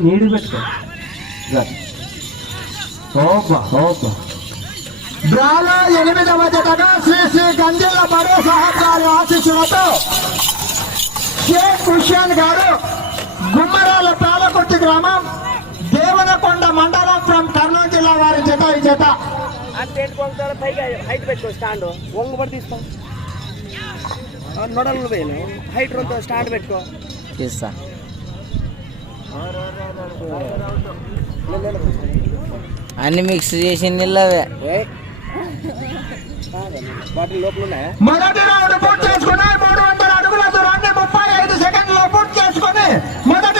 నీడు పెట్టుకో ఎనిమిదవ జతగా శ్రీ శ్రీ గంజిల్ల సాహెబ్ గారి ఆశీస్సులతో షేక్ హుషేన్ గారు గుమ్మరాల పాలకొట్టి గ్రామం దేవనకొండ మండలం ఫ్రం కర్నూలు జిల్లా వారి జత ఈ జత. హైట్ పెట్టుకో స్టాండ్ తీసుకో నొడలు పోయాను హైట్ స్టాండ్ పెట్టుకో. తీస్తా అన్ని మిక్స్ చేసి లోపల ఉన్నాయా? మొదటి రౌండ్ పూర్తి చేసుకుని మూడు వందల అడుగుల దూరాన్ని ముప్పై ఐదు సెకండ్లు పూర్తి చేసుకుని మొదటి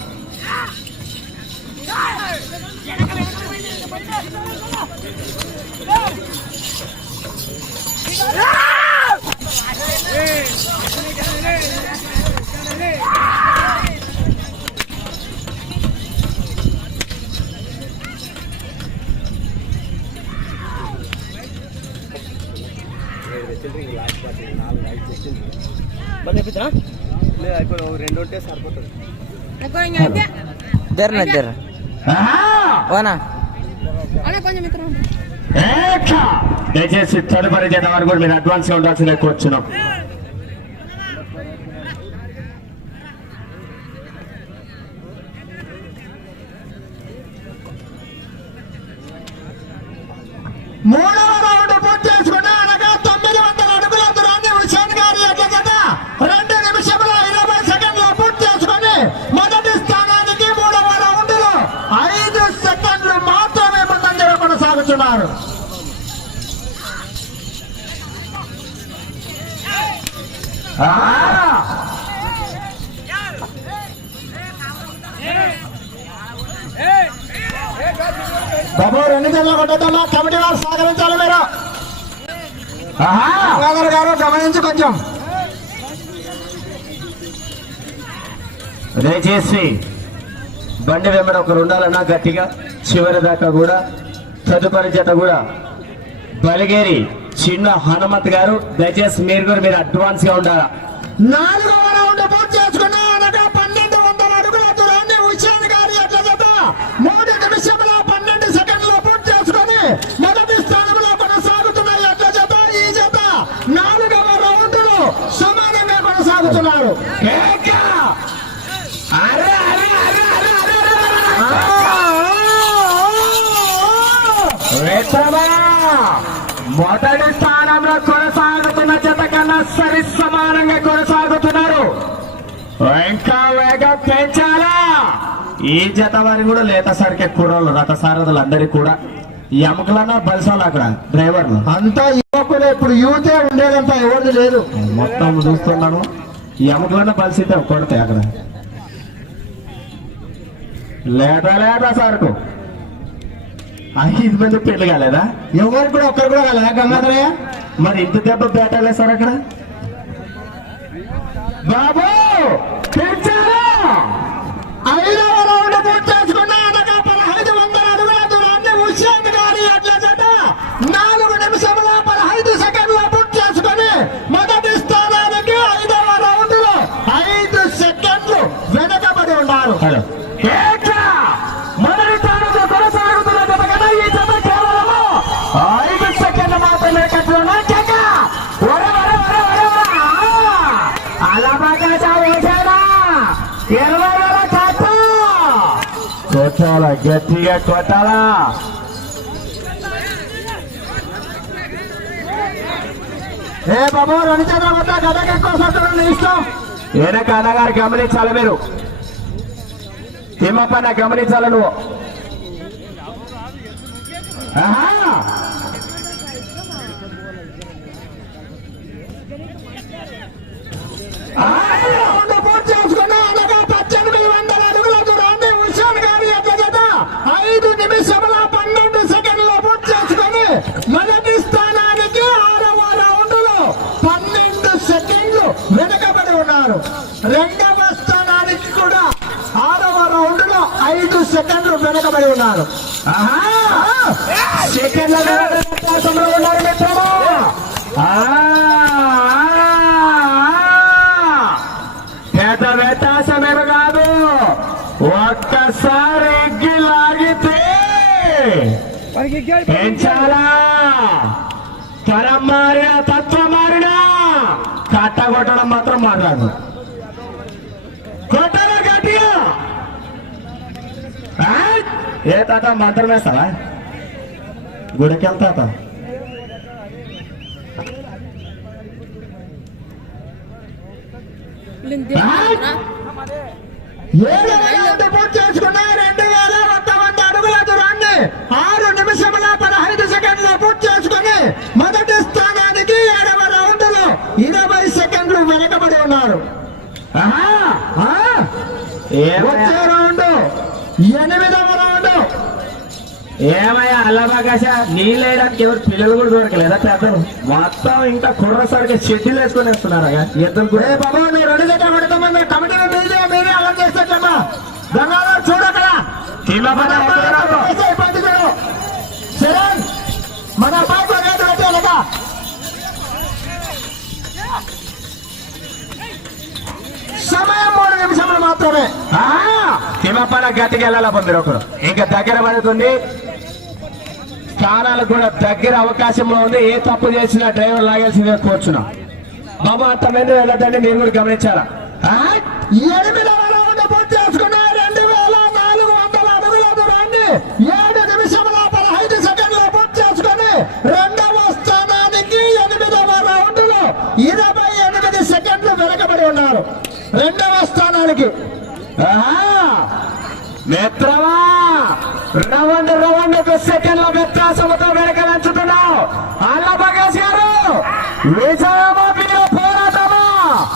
రెండు ఉంటే సరిపోతుంది. ఓనా! దయచేసి తదుపరి జత వరకు కూడా మీరు అడ్వాన్స్గా ఉండాల్సిందే కూర్చున్నాం. మూడవ కొనసాగుతున్నారు ఆ! బాబు రెండు కమిటీ వారు సహకరించాలి మీరు. గారు గమనించి కొంచెం. దయచేసి బండి వెంబడి ఒకరు ఉండాలన్నా గట్టిగా చివరి దాకా కూడా తదుపరి జత కూడా బలిగేరి చిన్న హనుమత్ గారు. దయచేసి మీరు కూడా మీరు అడ్వాన్స్గా ఉండాలా? మిత్రమా, మొదటి స్థానంలో కొనసాగుతున్న జత కన్నా సరి సమానంగా కొనసాగుతున్నారు. ఇంకా వేగం పెంచాలా? ఈ జత వారి కూడా లేత సరికే కూరలు రథ సారథులు అందరికి కూడా. ఎముకలన్నా బలిసాలు అక్కడ డ్రైవర్లు. అంతా యువకులే ఇప్పుడు యూతే ఉండేదంతా ఎవరిది లేదు. మొత్తం చూస్తున్నాను. ఎముకలన్నా బలిసిద్దాం కొడితే అక్కడ. లేత లేత సరుకు. ఐదు మంది పెళ్ళి కాలేదా? ఎవరు కూడా ఒక్కరు కూడా కాలేదా గంగాధరయ్య? మరి ఇంత దెబ్బ బేటాలే సార్ అక్కడ? బాబు! చాలా గట్టిగా కొట్టాలా? ఏ బాబు రెండు చేతుల కొట్ట గదకి ఎక్కువ సత్తుడు ఇష్టం? వెనక అన్నగారు గమనించాలి మీరు. తిమ్మపన్న గమనించాలి నువ్వు. ఆహా! ఉన్నారు రెండవ స్థానానికి కూడా ఆరవ రౌండ్లో ఐదు సెకండ్లు వెనుకబడి ఉన్నారు! సెకండ్ల వ్యత్యాసంలో ఉన్నారు మిత్రమా! ఆ, ఆ, ఆ. పెద్ద వ్యత్యాసమేమి కాదు. ఒక్కసారి ఎగ్గి లాగితే పెంచాలా తరం మారినా కట్ట కొట్టడం మాత్రం మాట్లాడు కొట్టరా గట్టిగా? ఆ? ఏ తాత మంత్రం వేస్తావా? గుడికి వెళ్తా తాత. ఆ? ఏడు రౌండ్ పూర్తి చేసుకున్న రెండు వేల ఒక్క వంద అడుగుల దూరాన్ని ఆరు నిమిషముల పదహైదు సెకండ్ల పూర్తి చేసుకుని మొదటి స్థానానికి ఏడవ రౌండ్లో ఇరవై సెకండ్లు వెనకబడి ఉన్నారు ఆహా! ఆ? ఏమయ్యా వచ్చే రౌండ్ ఎనిమిదవ రౌండ్ ఏమయ్యా అల్లబాకాశ నీళ్ళు వేయడానికి ఎవరు పిల్లలు కూడా దొరకలేదా పెద్దలు? మొత్తం ఇంకా కుర్రసరికి షెడ్యూల్ వేసుకొని వేస్తున్నారా? ఇద్దరు కూడా. బాబా నువ్వు రెండు దగ్గర పెడతామని కమిటీ మీదే మీరే అలా చేస్తామ్మా గంగాధర్ చూడక్కడ మన అబ్బాయికి ఒక రేటు పెట్టాలిగా సమయం మూడు నిమిషములు మాత్రమే. తిమ్మపద గట్టికి వెళ్ళాలా పొందిరు ఒకరు ఇంకా దగ్గర పడుతుంది. స్థానాలకు కూడా దగ్గర అవకాశంలో ఉంది. ఏ తప్పు చేసినా డ్రైవర్ లాగేసిందే కూర్చున్నాం. బాబు అంత మంది వెళ్ళదండి మీరు కూడా గమనించారా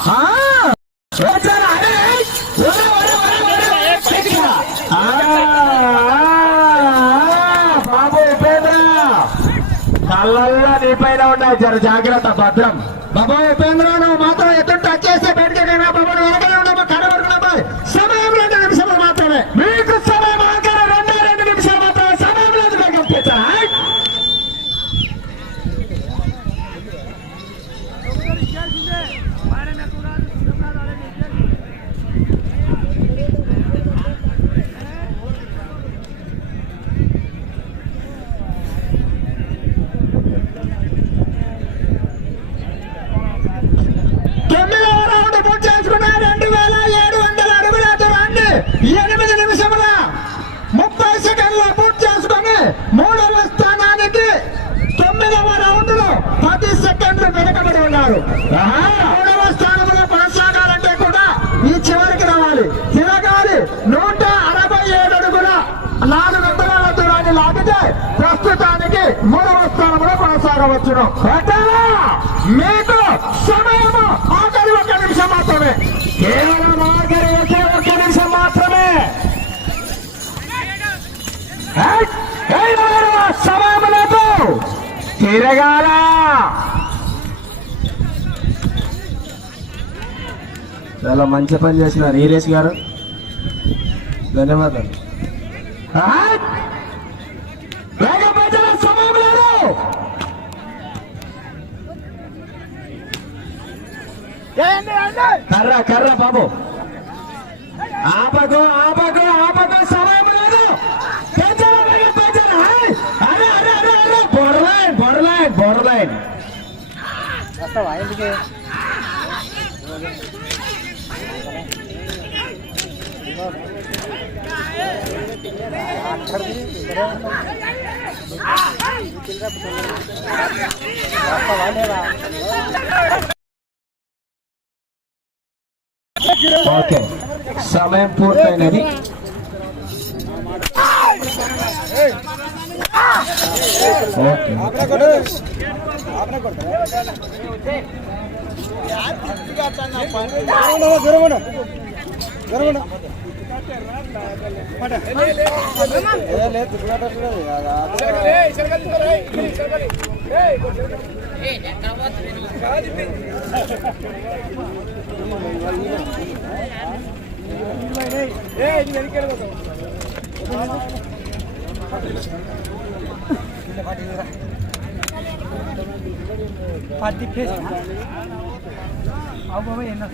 ఆ, ఆ, బాబు ఉపేంద్ర కళ్ళల్లో నీ పైన ఉన్నాయి జర జాగ్రత్త భద్రం. బాబా ఉపేంద్ర నువ్వు మాత్రం ఎత్తు టచ్ చేస్తే బయటకి బాబా నువ్వు వెనకనే ఉండమ్మా కనబడుతున్నా బాయ్ సమయం రెండు నిమిషములు మాత్రమే మీకు సమయం ఆఖరి రెండే రెండు నిమిషాలు మాత్రమే సమయం లేదు నాకు అనిపించా తొమ్మిదవ రౌండ్ పూర్తి చేసుకున్న రెండు వేల ఏడు వందల అడుగుల దూరాన్ని ఎనిమిది నిమిషముల ముప్పై సెకండ్ల పూర్తి చేసుకుని మూడవ స్థానానికి తొమ్మిదవ రౌండ్లో పది సెకండ్లు వెనకబడి ఉన్నారు మూడవ స్థానంలో కొనసాగాలంటే కూడా ఈ చివరికి రావాలి. తిరగాలి. నూట అరవై ఏడు అడుగుల నాలుగు వందల దూరాన్ని లాగితే ప్రస్తుతానికి మూడవ స్థానంలో కొనసాగవచ్చును. మీకు సమయము ఆఖరి ఒక నిమిషం మాత్రమే. కేవలం ఆఖరి ఒకే ఒక్క నిమిషం మాత్రమే. సమయం లేదు. తిరగాల! చాలా మంచి పని చేసినారు హీరేష్ గారు. ధన్యవాదాలు. సమయం కర్ర కర్ర బాబు. ఆపకు ఆపకు ఆపకు సమయం లేదు. పెంచాలా వేగం పెంచాలా? సమయం పూర్తయినది. అరే అరే బొర్లైన్ ఫేస్. అవు బాబా ఎందుకు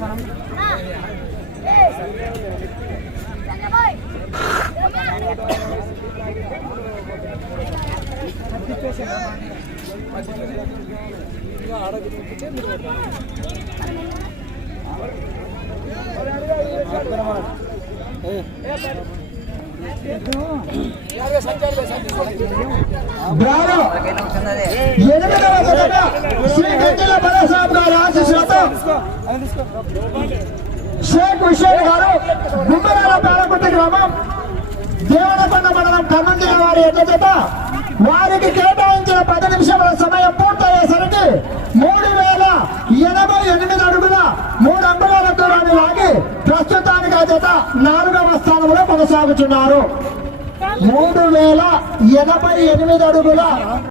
బ్రావో ఎనిమిదవ శ్రీ గంగిల బలసాబ్ గారి ఆశీస్సులతో షేక్ హుషేన్ గారు గుమ్మరాల పేరకుట్టి గ్రామం దేవనకొండ మండలం ఖమ్మం జిల్లా వారి ఎడ్ల చేత వారికి కేటాయించిన పది నిమిషముల సమయం పూర్తయ్యేసరికి మూడు వేల ఎనభై ఎనిమిది అడుగుల మూడు అంగుళాల దూరాన్ని లాగి ప్రస్తుతానికి ఆ చేత నాలుగవ స్థానంలో కొనసాగుతున్నారు. మూడు వేల ఎనభై ఎనిమిది అడుగుల